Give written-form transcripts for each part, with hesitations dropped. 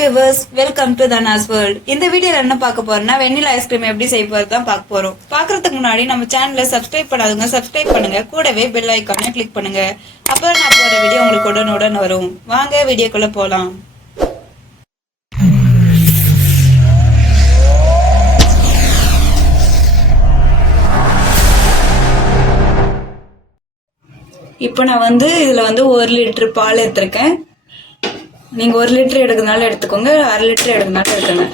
Viewers, welcome to Dhana's world. இந்த வீடியோல என்ன பார்க்க போறோம்னா வெண்ணிலா ஐஸ்கிரீம் எப்படி செய்ய போறது தான் பார்க்க போறோம். பார்க்கறதுக்கு முன்னாடி நம்ம சேனலை சப்ஸ்கிரைப் பண்ணாதவங்க சப்ஸ்கிரைப் பண்ணுங்க, கூடவே பெல் ஐகானை கிளிக் பண்ணுங்க. அப்பதான் நான் போற வீடியோ உங்களுக்கு உடனுடன் வரும். வாங்க வீடியோக்குள்ள போலாம். இப்போ நான் இதுல 1 லிட்டர் பால் எடுத்திருக்கேன். நீங்க 1 லிட்டர் எடுக்கிறதுனால எடுத்துக்கோங்க, 1/2 லிட்டர் எடுக்கிறதுனால எடுத்துங்க.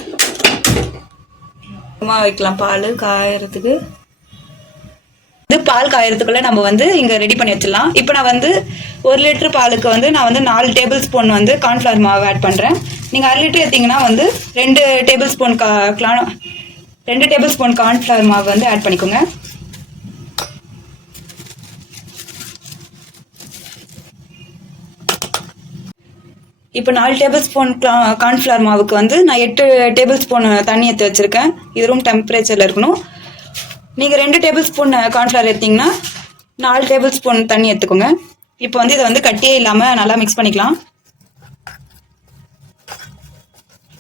சும்மா வைக்கலாம் பால் காயறதுக்கு. பால் காயறதுக்குள்ள நம்ம இங்க ரெடி பண்ணி வச்சிடலாம். இப்போ நான் 1 லிட்டர் பாலுக்கு நான் 4 டேபிள் ஸ்பூன் கார்ன்ஃபிளவர் மாவு ஆட் பண்றேன். நீங்க 1/2 லிட்டர் எடுத்தீங்கன்னா 2 டேபிள் ஸ்பூன் கார்ன்ஃபிளவர் மாவு ஆட் பண்ணிக்கோங்க. இப்போ 4 டேபிள் ஸ்பூன் கார்ன்ஃபிளவர் மாவுக்கு நான் 8 டேபிள் ஸ்பூன் தண்ணி எடுத்து வச்சிருக்கேன். இது ரூம் டெம்பரேச்சர்ல இருக்கணும். நீங்க 2 டேபிள் ஸ்பூன் கார்ன்ஃபிளவர் எடுத்தீங்கன்னா 4 டேபிள் ஸ்பூன் தண்ணி எடுத்துக்கோங்க. இப்போ இதை கட்டியே இல்லாம நல்லா மிக்ஸ் பண்ணிக்கலாம்.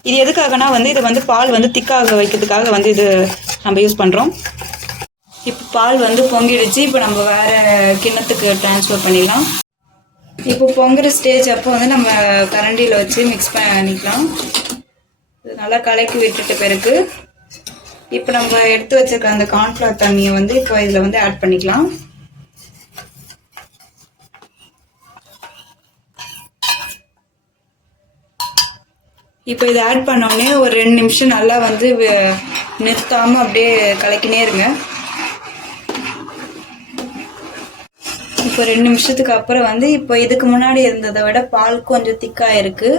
இது எதுக்காகனா இது பால் திக்காக வைக்கிறதுக்காக இது நம்ம யூஸ் பண்றோம். இப்போ பால் பொங்கிடுச்சு. இப்போ நம்ம வேற கிண்ணத்துக்கு டிரான்ஸ்ஃபர் பண்ணிடலாம். இப்போ பொங்குற ஸ்டேஜ் அப்போ நம்ம கரண்டியில் வச்சு மிக்ஸ் பண்ணிக்கலாம். நல்லா கலக்கி விட்டுட்ட பிறகு இப்போ நம்ம எடுத்து வச்சிருக்க அந்த கார்ன்ஃபிளவர் தண்ணியை இப்போ இதில் ஆட் பண்ணிக்கலாம். இப்போ இதை ஆட் பண்ணோடனே ஒரு 2 நிமிஷம் நல்லா நிறுத்தாமல் அப்படியே கலக்கினே இருங்க. இப்போ 2 நிமிஷத்துக்கு அப்புறம் இப்போ இதுக்கு முன்னாடி இருந்ததை விட பால் கொஞ்சம் திக்கா இருக்கு.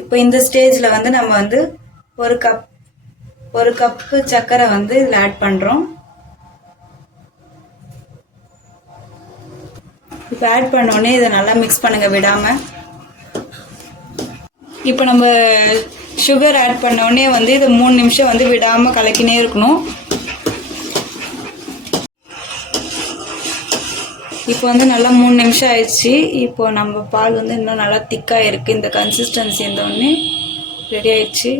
இப்போ இந்த ஸ்டேஜ்ல நம்ம ஒரு கப்பு சர்க்கரை இதுல ஆட் பண்றோம். இப்போ ஆட் பண்ண உடனே இதை நல்லா மிக்ஸ் பண்ணுங்க விடாம. இப்போ நம்ம சுகர் ஆட் பண்ண உடனே இதை 3 நிமிஷம் விடாம கலக்கினே இருக்கணும். இப்போ நல்லா 3 நிமிஷம் ஆயிடுச்சு. இப்போ நம்ம பால் இன்னும் நல்லா திக்கா இருக்கு. இந்த கன்சிஸ்டன்சி இருந்தோடனே ரெடி ஆயிடுச்சு.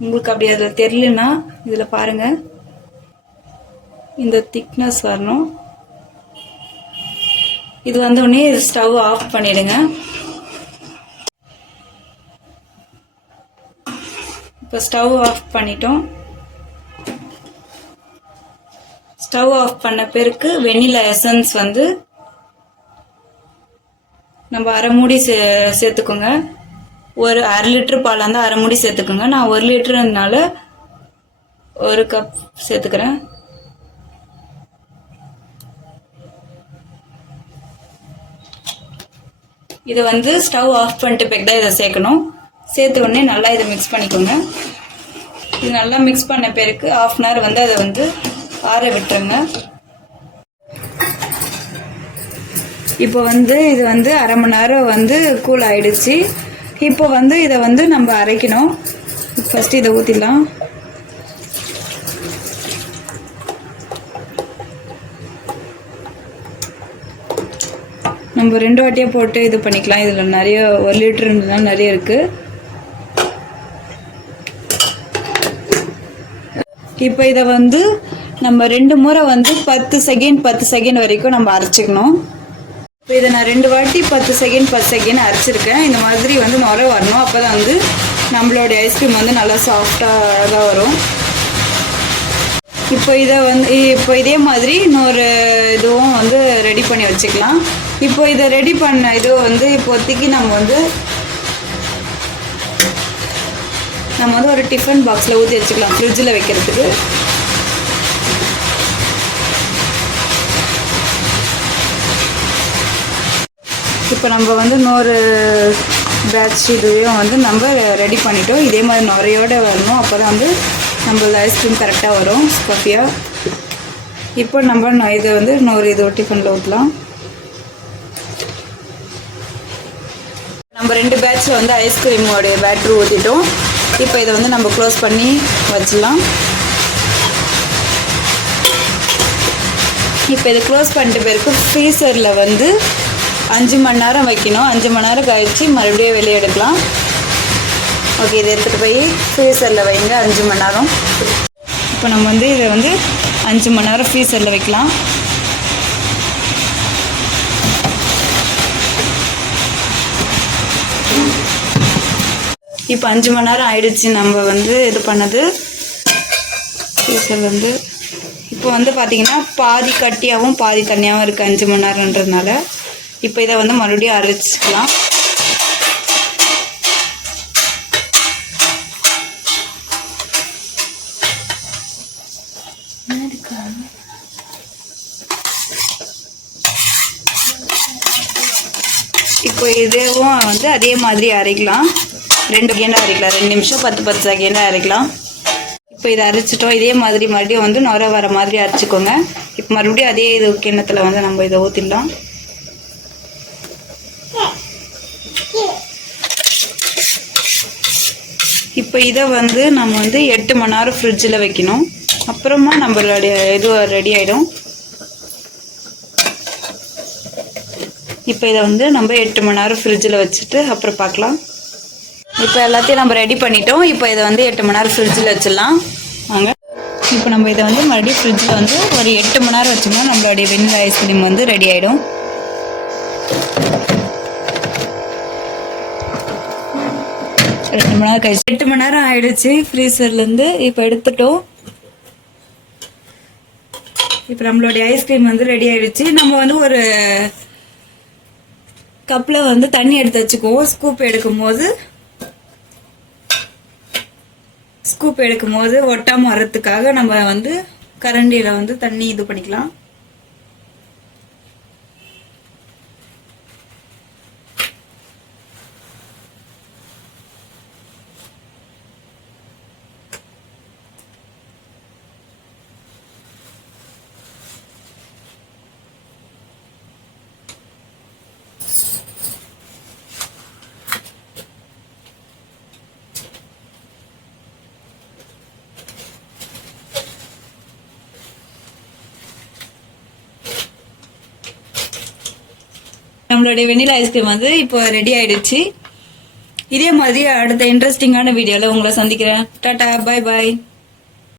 உங்களுக்கு அப்படி அதில் தெரியலன்னா இதில் பாருங்க, இந்த திக்னஸ் வரணும். இது வந்தோடனே ஸ்டவ் ஆஃப் பண்ணிடுங்க. இப்போ ஸ்டவ் ஆஃப் பண்ணிட்டோம். ஸ்டவ் ஆஃப் பண்ண பிறகு வெண்ணிலா எசன்ஸ் நம்ம 1/2 மூடி சேர்த்துக்கோங்க. ஒரு 1/2 லிட்டர் பால் 1/2 மூடி சேர்த்துக்கோங்க. நான் 1 லிட்டர்னால 1 கப் சேர்த்துக்கிறேன். இதை ஸ்டவ் ஆஃப் பண்ணிட்டு பிறகு தான் இதை சேர்க்கணும். சேர்த்த உடனே நல்லா இதை மிக்ஸ் பண்ணிக்கோங்க. இது நல்லா மிக்ஸ் பண்ண பிறகு 1/2 அன் ஹவர் அதை ஆற விட்டுருங்க. இப்போ இது 1/2 மணி நேரம் கூல் ஆயிடுச்சு. இப்போ இதை நம்ம அரைக்கணும். ஃபர்ஸ்ட் இதை ஊற்றிடலாம். நம்ம 2 வாட்டியாக போட்டு இது பண்ணிக்கலாம். இதில் நிறைய 1 லிட்டர்னால நிறைய இருக்கு. இப்போ இதை நம்ம 2 முறை 10 செகண்ட் வரைக்கும் நம்ம அரைச்சிக்கணும். இப்போ இதை நான் 2 வாட்டி 10 செகண்ட் அரைச்சிருக்கேன். இந்த மாதிரி நுரை வரணும். அப்போ தான் நம்மளோட ஐஸ்கிரீம் நல்லா சாஃப்டாக அழகாக வரும். இப்போ இதை இப்போ இதே மாதிரி இன்னொரு இதுவும் ரெடி பண்ணி வச்சுக்கலாம். இப்போ இதை ரெடி பண்ண இது இப்போதைக்கு நம்ம ஒரு டிஃபன் பாக்ஸில் ஊற்றி வச்சுக்கலாம், ஃப்ரிட்ஜில் வைக்கிறதுக்கு. இப்போ நம்ம இன்னொரு பேட்ச் இதையும் நம்ம ரெடி பண்ணிட்டோம். இதே மாதிரி நுரையோடு வரணும். அப்போ தான் நம்மளோட ஐஸ்கிரீம் கரெக்டாக வரும் ஸ்பஃபியாக. இப்போ நம்ம இதை இன்னொரு இது டிஃபனில் ஊற்றலாம். நம்ம 2 பேட்சில் ஐஸ்கிரீமோடைய பேட்டரி ஊற்றிட்டோம். இப்போ இதை நம்ம க்ளோஸ் பண்ணி வச்சிடலாம். இப்போ இதை க்ளோஸ் பண்ணிட்ட பிறகு ஃப்ரீசரில் 5 மணி நேரம் வைக்கணும். 5 மணி நேரம் கழிச்சு மறுபடியும் வெளியே எடுக்கலாம். ஓகே, இதை எடுத்துகிட்டு போய் ஃப்ரீசரில் வைங்க 5 மணி நேரம். இப்போ நம்ம வந்து இதை வந்து 5 மணி நேரம் ஃப்ரீசரில் வைக்கலாம். இப்போ 5 மணி நேரம் ஆயிடுச்சு நம்ம வந்து இது பண்ணது ஃப்ரீசர் வந்து. இப்போ வந்து பார்த்திங்கன்னா பாதி கட்டியாகவும் பாதி தண்ணியாகவும் இருக்குது 5 மணி நேரம்ன்றதுனால. இப்போ இதை வந்து மறுபடியும் அரைச்சிக்கலாம். இப்போ இதுவும் வந்து அதே மாதிரி அரைக்கலாம். 2 செகண்டாக அரைக்கலாம். 2 நிமிஷம் 10 செகண்டாக அரைக்கலாம். இப்போ இதை அரைச்சிட்டோம். இதே மாதிரி மறுபடியும் வந்து நுர வர மாதிரி அரைச்சிக்கோங்க. இப்போ மறுபடியும் அதே இது கிண்ணத்தில் வந்து நம்ம இதை ஊற்றிடலாம். இப்போ இதை வந்து நம்ம வந்து 8 மணி நேரம் ஃப்ரிட்ஜில் வைக்கணும். அப்புறமா நம்மளுடைய இது ரெடி ஆகிடும். இப்போ இதை வந்து நம்ம 8 மணி நேரம் ஃப்ரிட்ஜில் வச்சுட்டு அப்புறம் பார்க்கலாம். இப்போ எல்லாத்தையும் நம்ம ரெடி பண்ணிட்டோம். இப்போ இதை வந்து 8 மணி நேரம் ஃப்ரிட்ஜில் வச்சிடலாம் வாங்க. இப்போ நம்ம இதை வந்து மறுபடியும் ஃப்ரிட்ஜில் வந்து ஒரு 8 மணி நேரம் வச்சோம்னா நம்மளுடைய வெண்ணிலா ஐஸ்கிரீம் வந்து ரெடி ஆகிடும். மணி நேரம் கழிச்சு 8 மணி நேரம் ஆயிடுச்சு ஃப்ரீசர்லேருந்து. இப்போ எடுத்துட்டோம். இப்போ நம்மளுடைய ஐஸ்கிரீம் வந்து ரெடி ஆயிடுச்சு. நம்ம வந்து ஒரு கப்பில் வந்து தண்ணி எடுத்து வச்சுக்குவோம். ஸ்கூப் எடுக்கும் போது ஒட்டாமல் வர்றதுக்காக நம்ம வந்து கரண்டியில் வந்து தண்ணி இது பண்ணிக்கலாம். நம்மளுடைய வெண்ணிலா ஐஸ்கிரீம் வந்து இப்போ ரெடி ஆயிடுச்சு. இதே மாதிரி அடுத்த இன்ட்ரெஸ்டிங்கான வீடியோவில் உங்களை சந்திக்கிறேன். டாடா, பாய் பாய்.